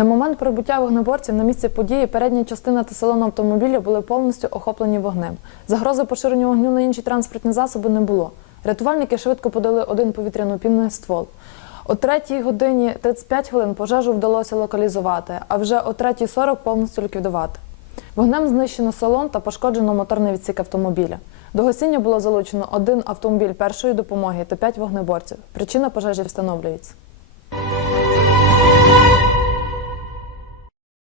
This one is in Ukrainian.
На момент прибуття вогнеборців на місце події передня частина та салон автомобіля були повністю охоплені вогнем. Загрози поширення вогню на інші транспортні засоби не було. Рятувальники швидко подали один повітряно-пінний ствол. О 3 годині 35 хвилин пожежу вдалося локалізувати, а вже о 3.40 повністю ліквідувати. Вогнем знищено салон та пошкоджено моторний відсік автомобіля. До гасіння було залучено один автомобіль першої допомоги та п'ять вогнеборців. Причина пожежі встановлюється.